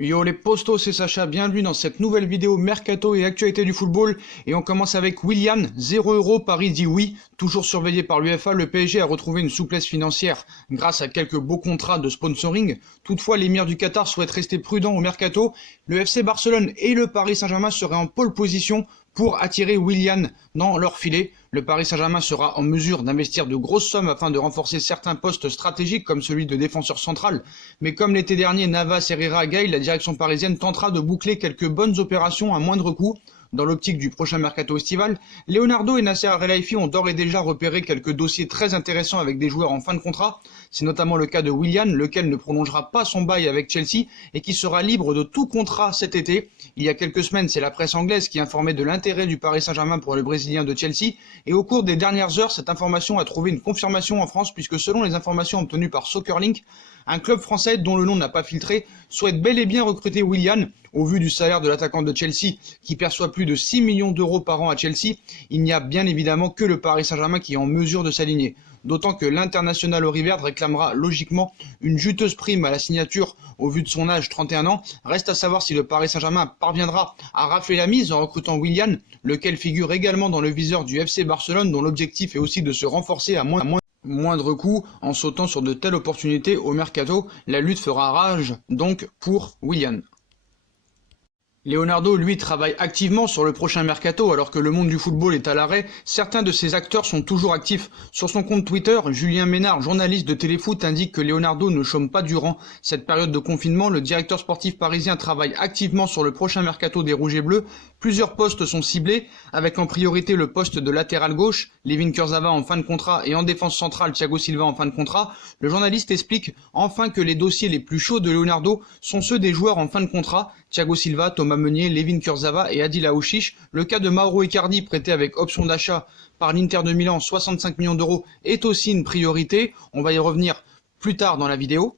Yo les postos, c'est Sacha, bienvenue dans cette nouvelle vidéo Mercato et actualité du football. Et on commence avec Willian, 0€, Paris dit oui. Toujours surveillé par l'UEFA, le PSG a retrouvé une souplesse financière grâce à quelques beaux contrats de sponsoring. Toutefois, l'émir du Qatar souhaite rester prudent au Mercato. Le FC Barcelone et le Paris Saint-Germain seraient en pole position pour attirer Willian dans leur filet. Le Paris Saint-Germain sera en mesure d'investir de grosses sommes afin de renforcer certains postes stratégiques comme celui de défenseur central. Mais comme l'été dernier, Navas, Herrera, Gaï, la direction parisienne tentera de boucler quelques bonnes opérations à moindre coût. Dans l'optique du prochain mercato estival, Leonardo et Nasser Al-Khelaifi ont d'ores et déjà repéré quelques dossiers très intéressants avec des joueurs en fin de contrat. C'est notamment le cas de Willian, lequel ne prolongera pas son bail avec Chelsea et qui sera libre de tout contrat cet été. Il y a quelques semaines, c'est la presse anglaise qui informait de l'intérêt du Paris Saint-Germain pour le Brésilien de Chelsea. Et au cours des dernières heures, cette information a trouvé une confirmation en France puisque selon les informations obtenues par Soccerlink, un club français dont le nom n'a pas filtré souhaite bel et bien recruter Willian. Au vu du salaire de l'attaquant de Chelsea qui perçoit plus de 6 millions d'euros par an à Chelsea, il n'y a bien évidemment que le Paris Saint-Germain qui est en mesure de s'aligner. D'autant que l'international auriverde réclamera logiquement une juteuse prime à la signature au vu de son âge, 31 ans. Reste à savoir si le Paris Saint-Germain parviendra à rafler la mise en recrutant Willian, lequel figure également dans le viseur du FC Barcelone dont l'objectif est aussi de se renforcer à moindre coût en sautant sur de telles opportunités au mercato. La lutte fera rage donc pour Willian. Leonardo, lui, travaille activement sur le prochain mercato alors que le monde du football est à l'arrêt. Certains de ses acteurs sont toujours actifs. Sur son compte Twitter, Julien Ménard, journaliste de Téléfoot, indique que Leonardo ne chôme pas durant cette période de confinement. Le directeur sportif parisien travaille activement sur le prochain mercato des Rouges et Bleus. Plusieurs postes sont ciblés, avec en priorité le poste de latéral gauche, Layvin Kurzawa en fin de contrat et en défense centrale, Thiago Silva en fin de contrat. Le journaliste explique enfin que les dossiers les plus chauds de Leonardo sont ceux des joueurs en fin de contrat, Thiago Silva, Thomas Meunier, Layvin Kurzawa et Adil Aouchiche. Le cas de Mauro Icardi, prêté avec option d'achat par l'Inter de Milan, 65 millions d'euros, est aussi une priorité. On va y revenir plus tard dans la vidéo.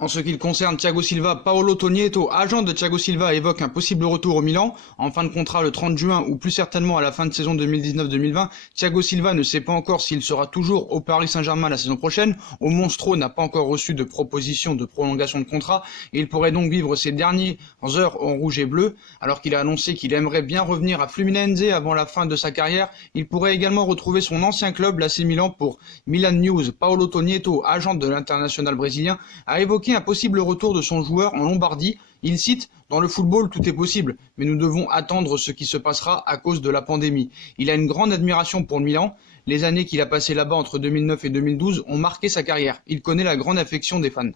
En ce qui concerne Thiago Silva, Paolo Tonietto, agent de Thiago Silva, évoque un possible retour au Milan, en fin de contrat le 30 juin ou plus certainement à la fin de saison 2019-2020. Thiago Silva ne sait pas encore s'il sera toujours au Paris Saint-Germain la saison prochaine. Au Monstro n'a pas encore reçu de proposition de prolongation de contrat et il pourrait donc vivre ses dernières heures en rouge et bleu. Alors qu'il a annoncé qu'il aimerait bien revenir à Fluminense avant la fin de sa carrière, il pourrait également retrouver son ancien club, l'AC Milan. Pour Milan News, Paolo Tonietto, agent de l'international brésilien, a évoqué un possible retour de son joueur en Lombardie. Il cite « Dans le football, tout est possible, mais nous devons attendre ce qui se passera à cause de la pandémie. Il a une grande admiration pour le Milan. Les années qu'il a passées là-bas entre 2009 et 2012 ont marqué sa carrière. Il connaît la grande affection des fans. »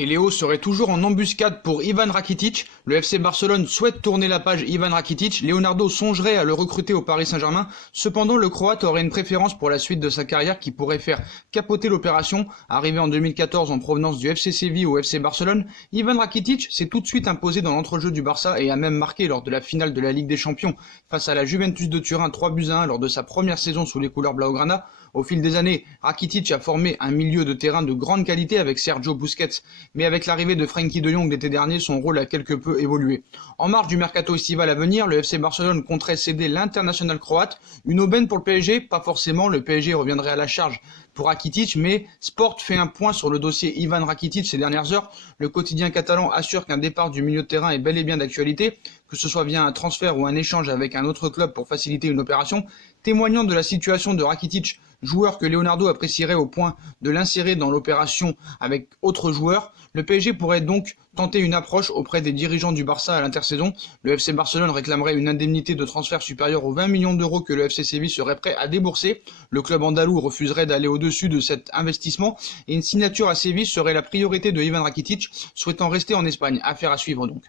Et Léo serait toujours en embuscade pour Ivan Rakitic. Le FC Barcelone souhaite tourner la page Ivan Rakitic. Leonardo songerait à le recruter au Paris Saint-Germain. Cependant, le Croate aurait une préférence pour la suite de sa carrière qui pourrait faire capoter l'opération. Arrivé en 2014 en provenance du FC Séville au FC Barcelone, Ivan Rakitic s'est tout de suite imposé dans l'entrejeu du Barça et a même marqué lors de la finale de la Ligue des Champions face à la Juventus de Turin 3-1 lors de sa première saison sous les couleurs blaugrana. Au fil des années, Rakitic a formé un milieu de terrain de grande qualité avec Sergio Busquets, mais avec l'arrivée de Frenkie de Jong l'été dernier, son rôle a quelque peu évolué. En marge du mercato estival à venir, le FC Barcelone compterait céder l'international croate. Une aubaine pour le PSG, pas forcément, le PSG reviendrait à la charge pour Rakitic, mais Sport fait un point sur le dossier Ivan Rakitic ces dernières heures. Le quotidien catalan assure qu'un départ du milieu de terrain est bel et bien d'actualité, que ce soit via un transfert ou un échange avec un autre club pour faciliter une opération, témoignant de la situation de Rakitic, joueur que Leonardo apprécierait au point de l'insérer dans l'opération avec autres joueurs. Le PSG pourrait donc tenter une approche auprès des dirigeants du Barça à l'intersaison. Le FC Barcelone réclamerait une indemnité de transfert supérieure aux 20 millions d'euros que le FC Séville serait prêt à débourser. Le club andalou refuserait d'aller au-dessus de cet investissement et une signature à Séville serait la priorité de Ivan Rakitic, souhaitant rester en Espagne. Affaire à suivre donc.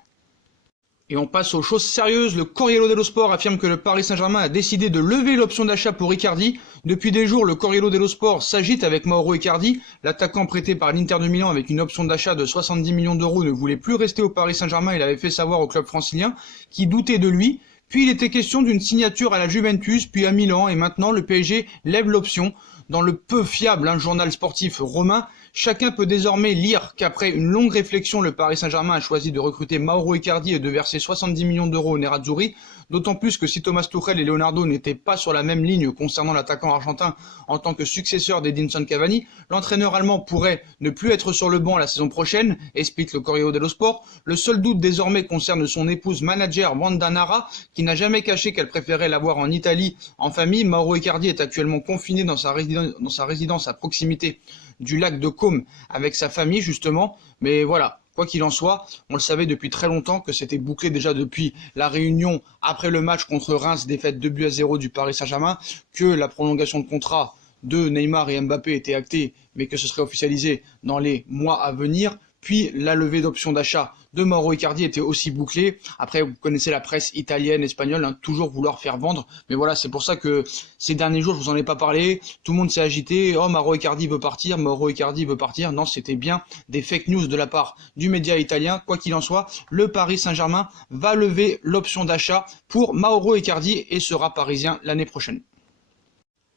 Et on passe aux choses sérieuses. Le Corriere dello Sport affirme que le Paris Saint-Germain a décidé de lever l'option d'achat pour Icardi. Depuis des jours, le Corriere dello Sport s'agite avec Mauro Icardi. L'attaquant prêté par l'Inter de Milan avec une option d'achat de 70 millions d'euros ne voulait plus rester au Paris Saint-Germain. Il avait fait savoir au club francilien qui doutait de lui. Puis il était question d'une signature à la Juventus, puis à Milan, et maintenant le PSG lève l'option. Dans le peu fiable journal sportif romain, Chacun peut désormais lire qu'après une longue réflexion, le Paris Saint-Germain a choisi de recruter Mauro Icardi et de verser 70 millions d'euros au Nerazzurri, d'autant plus que si Thomas Tuchel et Leonardo n'étaient pas sur la même ligne concernant l'attaquant argentin en tant que successeur d'Edinson Cavani, l'entraîneur allemand pourrait ne plus être sur le banc la saison prochaine, explique le Corriere dello Sport. Le seul doute désormais concerne son épouse manager Wanda Nara, qui n'a jamais caché qu'elle préférait l'avoir en Italie en famille. Mauro Icardi est actuellement confiné dans sa résidence à proximité du lac de Côme avec sa famille justement, mais voilà, quoi qu'il en soit, on le savait depuis très longtemps que c'était bouclé déjà depuis la réunion après le match contre Reims, défaite 2-0 du Paris Saint-Germain, que la prolongation de contrat de Neymar et Mbappé était actée, mais que ce serait officialisé dans les mois à venir. Puis la levée d'option d'achat de Mauro Icardi était aussi bouclée. Après, vous connaissez la presse italienne, espagnole, hein, toujours vouloir faire vendre. Mais voilà, c'est pour ça que ces derniers jours, je vous en ai pas parlé. Tout le monde s'est agité. Oh, Mauro Icardi veut partir, Mauro Icardi veut partir. Non, c'était bien des fake news de la part du média italien. Quoi qu'il en soit, le Paris Saint-Germain va lever l'option d'achat pour Mauro Icardi et sera parisien l'année prochaine.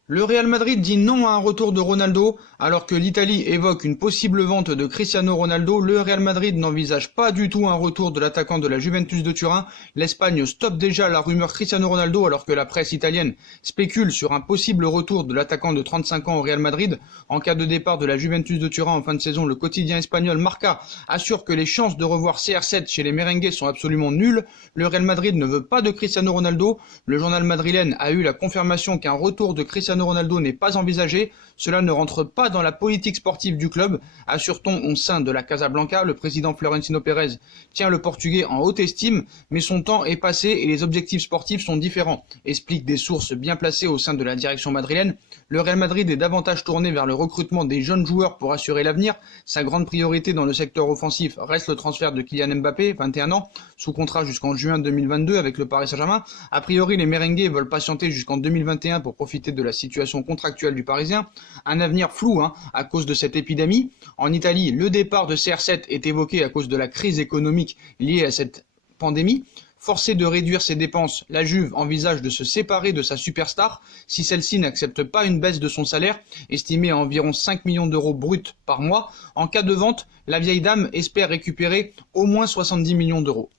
Le Real Madrid dit non à un retour de Ronaldo, alors que l'Italie évoque une possible vente de Cristiano Ronaldo. Le Real Madrid n'envisage pas du tout un retour de l'attaquant de la Juventus de Turin. L'Espagne stoppe déjà la rumeur Cristiano Ronaldo, alors que la presse italienne spécule sur un possible retour de l'attaquant de 35 ans au Real Madrid. En cas de départ de la Juventus de Turin en fin de saison, le quotidien espagnol Marca assure que les chances de revoir CR7 chez les merengues sont absolument nulles. Le Real Madrid ne veut pas de Cristiano Ronaldo. Le journal madrilène a eu la confirmation qu'un retour de Cristiano Ronaldo n'est pas envisagé. Cela ne rentre pas dans la politique sportive du club, assure-t-on au sein de la Casablanca. Le président Florentino Pérez tient le Portugais en haute estime, mais son temps est passé et les objectifs sportifs sont différents, expliquent des sources bien placées au sein de la direction madrilène. Le Real Madrid est davantage tourné vers le recrutement des jeunes joueurs pour assurer l'avenir. Sa grande priorité dans le secteur offensif reste le transfert de Kylian Mbappé, 21 ans, sous contrat jusqu'en juin 2022 avec le Paris Saint-Germain. A priori, les merengues veulent patienter jusqu'en 2021 pour profiter de la situation contractuelle du Parisien. Un avenir flou à cause de cette épidémie. En Italie, le départ de CR7 est évoqué à cause de la crise économique liée à cette pandémie. Forcé de réduire ses dépenses, la Juve envisage de se séparer de sa superstar si celle-ci n'accepte pas une baisse de son salaire, estimé à environ 5 millions d'euros bruts par mois. En cas de vente, la vieille dame espère récupérer au moins 70 millions d'euros.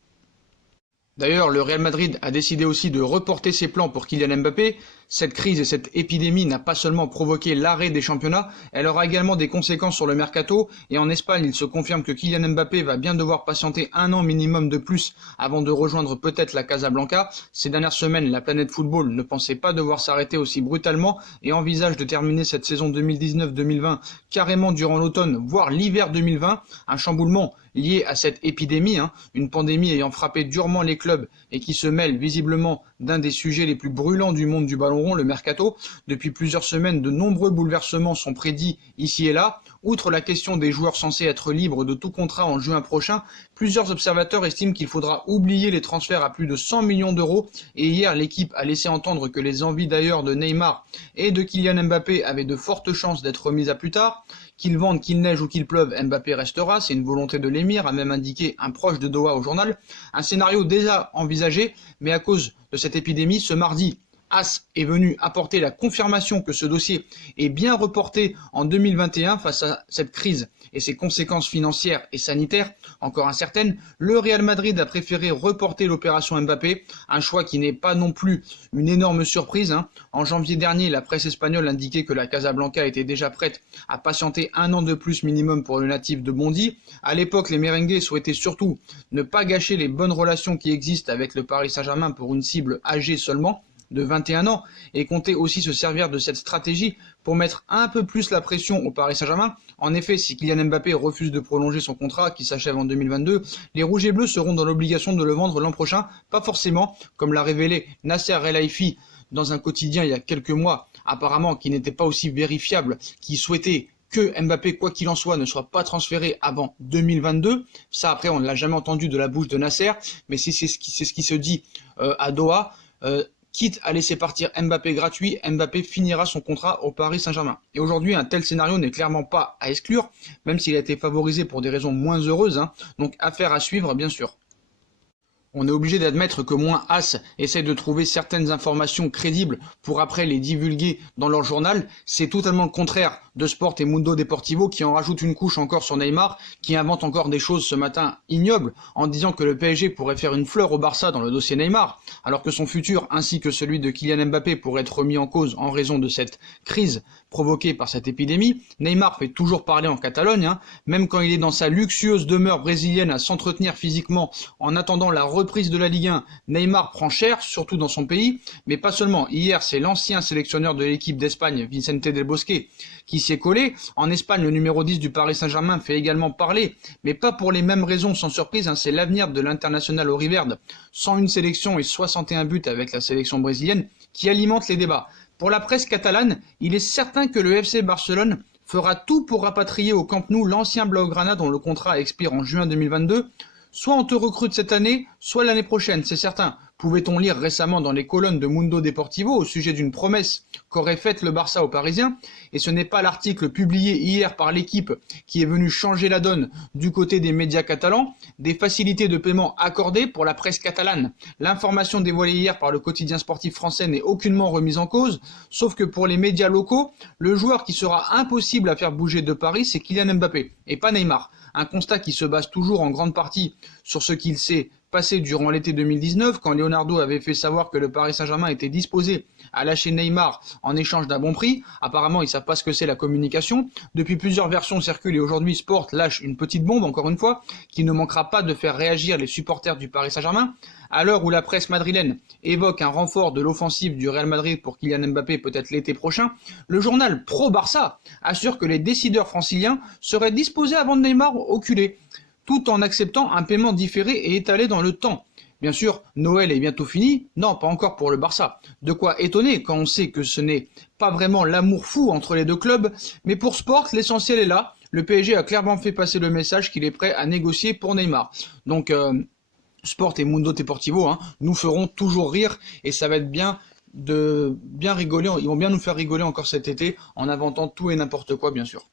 D'ailleurs, le Real Madrid a décidé aussi de reporter ses plans pour Kylian Mbappé. Cette crise et cette épidémie n'a pas seulement provoqué l'arrêt des championnats, elle aura également des conséquences sur le mercato. Et en Espagne, il se confirme que Kylian Mbappé va bien devoir patienter un an minimum de plus avant de rejoindre peut-être la Casablanca. Ces dernières semaines, la planète football ne pensait pas devoir s'arrêter aussi brutalement et envisage de terminer cette saison 2019-2020 carrément durant l'automne, voire l'hiver 2020. Un chamboulement lié à cette épidémie, une pandémie ayant frappé durement les clubs et qui se mêle visiblement d'un des sujets les plus brûlants du monde du ballon rond, le mercato. Depuis plusieurs semaines, de nombreux bouleversements sont prédits ici et là. Outre la question des joueurs censés être libres de tout contrat en juin prochain, plusieurs observateurs estiment qu'il faudra oublier les transferts à plus de 100 millions d'euros. Et hier, l'équipe a laissé entendre que les envies d'ailleurs de Neymar et de Kylian Mbappé avaient de fortes chances d'être remises à plus tard. Qu'il vente, qu'il neige ou qu'il pleuve, Mbappé restera, c'est une volonté de l'émir, a même indiqué un proche de Doha au journal. Un scénario déjà envisagé, mais à cause de cette épidémie, ce mardi, AS est venu apporter la confirmation que ce dossier est bien reporté en 2021 face à cette crise et ses conséquences financières et sanitaires encore incertaines. Le Real Madrid a préféré reporter l'opération Mbappé, un choix qui n'est pas non plus une énorme surprise. En janvier dernier, la presse espagnole indiquait que la Casablanca était déjà prête à patienter un an de plus minimum pour le natif de Bondy. À l'époque, les merengues souhaitaient surtout ne pas gâcher les bonnes relations qui existent avec le Paris Saint-Germain pour une cible âgée seulement de 21 ans et comptait aussi se servir de cette stratégie pour mettre un peu plus la pression au Paris Saint-Germain. En effet, si Kylian Mbappé refuse de prolonger son contrat qui s'achève en 2022, les Rouges et Bleus seront dans l'obligation de le vendre l'an prochain, pas forcément, comme l'a révélé Nasser El-Haïfi dans un quotidien il y a quelques mois, apparemment qui n'était pas aussi vérifiable, qui souhaitait que Mbappé, quoi qu'il en soit, ne soit pas transféré avant 2022. Ça, après, on ne l'a jamais entendu de la bouche de Nasser, mais c'est ce qui se dit à Doha. Quitte à laisser partir Mbappé gratuit, Mbappé finira son contrat au Paris Saint-Germain. Et aujourd'hui, un tel scénario n'est clairement pas à exclure, même s'il a été favorisé pour des raisons moins heureuses, donc affaire à suivre bien sûr. On est obligé d'admettre que moins As essaie de trouver certaines informations crédibles pour après les divulguer dans leur journal. C'est totalement le contraire de Sport et Mundo Deportivo qui en rajoute une couche encore sur Neymar, qui invente encore des choses ce matin ignobles en disant que le PSG pourrait faire une fleur au Barça dans le dossier Neymar, alors que son futur ainsi que celui de Kylian Mbappé pourrait être remis en cause en raison de cette crise provoquée par cette épidémie. Neymar fait toujours parler en Catalogne, même quand il est dans sa luxueuse demeure brésilienne à s'entretenir physiquement en attendant la reprise de la Ligue 1. Neymar prend cher, surtout dans son pays, mais pas seulement. Hier, c'est l'ancien sélectionneur de l'équipe d'Espagne, Vicente del Bosque, qui s'y est collé. En Espagne, le numéro 10 du Paris Saint-Germain fait également parler, mais pas pour les mêmes raisons, sans surprise. C'est l'avenir de l'international Auriverde, 101 sélections et 61 buts avec la sélection brésilienne, qui alimente les débats. Pour la presse catalane, il est certain que le FC Barcelone fera tout pour rapatrier au Camp Nou l'ancien Blaugrana dont le contrat expire en juin 2022. Soit on te recrute cette année, soit l'année prochaine, c'est certain. Pouvait-on lire récemment dans les colonnes de Mundo Deportivo au sujet d'une promesse qu'aurait faite le Barça aux Parisiens, et ce n'est pas l'article publié hier par l'équipe qui est venu changer la donne du côté des médias catalans, des facilités de paiement accordées pour la presse catalane. L'information dévoilée hier par le quotidien sportif français n'est aucunement remise en cause, sauf que pour les médias locaux, le joueur qui sera impossible à faire bouger de Paris, c'est Kylian Mbappé, et pas Neymar. Un constat qui se base toujours en grande partie sur ce qu'il s'est passé durant l'été 2019, quand Leonardo avait fait savoir que le Paris Saint-Germain était disposé à lâcher Neymar en échange d'un bon prix. Apparemment, ils ne savent pas ce que c'est la communication. Depuis, plusieurs versions circulent et aujourd'hui, Sport lâche une petite bombe, encore une fois, qui ne manquera pas de faire réagir les supporters du Paris Saint-Germain. À l'heure où la presse madrilène évoque un renfort de l'offensive du Real Madrid pour Kylian Mbappé peut-être l'été prochain, le journal Pro-Barça assure que les décideurs franciliens seraient disposés à vendre Neymar au culé, tout en acceptant un paiement différé et étalé dans le temps. Bien sûr, Noël est bientôt fini, non, pas encore pour le Barça. De quoi étonner quand on sait que ce n'est pas vraiment l'amour fou entre les deux clubs, mais pour Sport, l'essentiel est là. Le PSG a clairement fait passer le message qu'il est prêt à négocier pour Neymar. Donc, Sport et Mundo Deportivo, nous ferons toujours rire et ça va être bien rigoler. Ils vont bien nous faire rigoler encore cet été en inventant tout et n'importe quoi, bien sûr.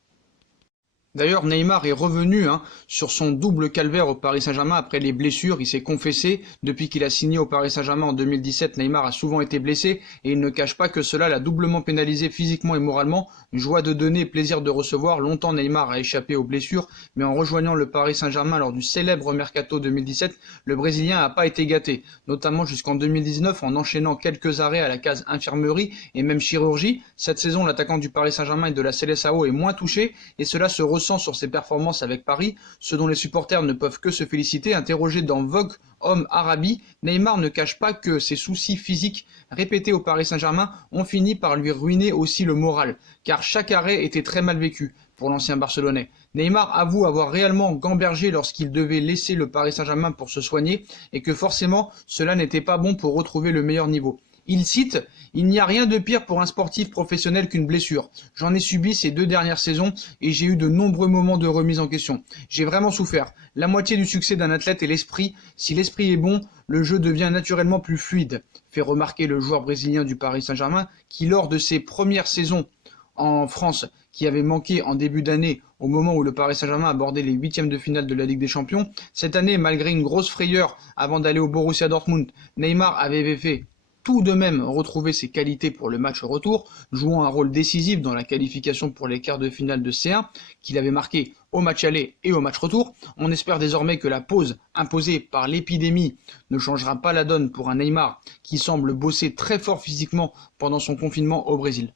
D'ailleurs, Neymar est revenu sur son double calvaire au Paris Saint-Germain après les blessures. Il s'est confessé. Depuis qu'il a signé au Paris Saint-Germain en 2017, Neymar a souvent été blessé et il ne cache pas que cela l'a doublement pénalisé physiquement et moralement. Joie de donner, plaisir de recevoir. Longtemps, Neymar a échappé aux blessures, mais en rejoignant le Paris Saint-Germain lors du célèbre Mercato 2017, le Brésilien n'a pas été gâté, notamment jusqu'en 2019 en enchaînant quelques arrêts à la case infirmerie et même chirurgie. Cette saison, l'attaquant du Paris Saint-Germain et de la Seleção est moins touché et cela se ressent sur ses performances avec Paris, ce dont les supporters ne peuvent que se féliciter. Interrogé dans Vogue Homme Arabie, Neymar ne cache pas que ses soucis physiques répétés au Paris Saint-Germain ont fini par lui ruiner aussi le moral, car chaque arrêt était très mal vécu pour l'ancien Barcelonais. Neymar avoue avoir réellement gambergé lorsqu'il devait laisser le Paris Saint-Germain pour se soigner et que forcément cela n'était pas bon pour retrouver le meilleur niveau. Il cite « Il n'y a rien de pire pour un sportif professionnel qu'une blessure. J'en ai subi ces 2 dernières saisons et j'ai eu de nombreux moments de remise en question. J'ai vraiment souffert. La moitié du succès d'un athlète est l'esprit. Si l'esprit est bon, le jeu devient naturellement plus fluide », fait remarquer le joueur brésilien du Paris Saint-Germain qui, lors de ses premières saisons en France, qui avait manqué en début d'année au moment où le Paris Saint-Germain abordait les 8e de finale de la Ligue des Champions, cette année, malgré une grosse frayeur avant d'aller au Borussia Dortmund, Neymar avait fait tout de même retrouver ses qualités pour le match retour, jouant un rôle décisif dans la qualification pour les quarts de finale de C1, qu'il avait marqué au match aller et au match retour. On espère désormais que la pause imposée par l'épidémie ne changera pas la donne pour un Neymar qui semble bosser très fort physiquement pendant son confinement au Brésil.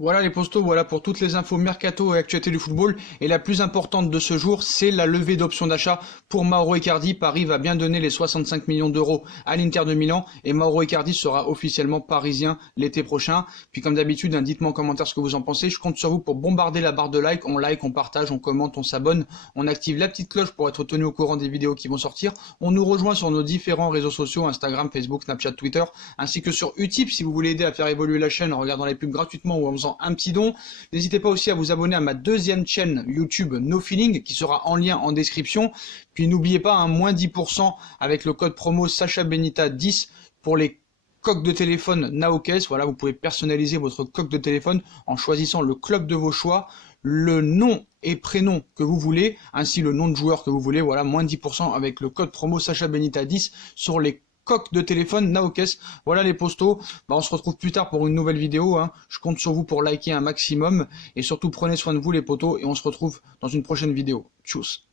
Voilà les postos, voilà pour toutes les infos mercato et actualités du football. Et la plus importante de ce jour, c'est la levée d'options d'achat pour Mauro Icardi. Paris va bien donner les 65 millions d'euros à l'Inter de Milan et Mauro Icardi sera officiellement parisien l'été prochain. Puis comme d'habitude, dites-moi en commentaire ce que vous en pensez. Je compte sur vous pour bombarder la barre de like, on partage, on commente, on s'abonne, on active la petite cloche pour être tenu au courant des vidéos qui vont sortir. On nous rejoint sur nos différents réseaux sociaux, Instagram, Facebook, Snapchat, Twitter, ainsi que sur Utip si vous voulez aider à faire évoluer la chaîne en regardant les pubs gratuitement ou en faisant un petit don. N'hésitez pas aussi à vous abonner à ma 2e chaîne YouTube No Feeling qui sera en lien en description. Puis n'oubliez pas moins 10% avec le code promo Sacha Benita 10 pour les coques de téléphone Naokes. Voilà, vous pouvez personnaliser votre coque de téléphone en choisissant le club de vos choix. le nom et prénom que vous voulez, ainsi le nom de joueur que vous voulez, voilà, moins 10% avec le code promo Sacha Benita 10 sur les coques de téléphone Naokes. Voilà les postos, on se retrouve plus tard pour une nouvelle vidéo, je compte sur vous pour liker un maximum, et surtout prenez soin de vous les potos, et on se retrouve dans une prochaine vidéo. Tchuss.